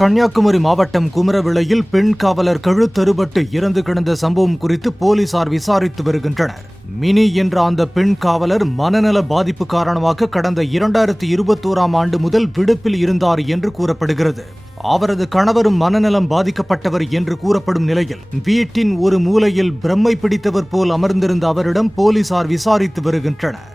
கன்னியாகுமரி மாவட்டம் குமரவிளையில் பெண் காவலர் கழுத்தறுபட்டு இறந்து கிடந்த சம்பவம் குறித்து போலீசார் விசாரித்து வருகின்றனர். மினி என்ற அந்த பெண் காவலர் மனநல பாதிப்பு காரணமாக கடந்த 2021ஆம் ஆண்டு முதல் விடுப்பில் இருந்தார் என்று கூறப்படுகிறது. அவரது கணவரும் மனநலம் பாதிக்கப்பட்டவர் என்று கூறப்படும் நிலையில் வீட்டின் ஒரு மூலையில் பிரம்மை பிடித்தவர் போல் அமர்ந்திருந்த அவரிடம் போலீசார் விசாரித்து வருகின்றனர்.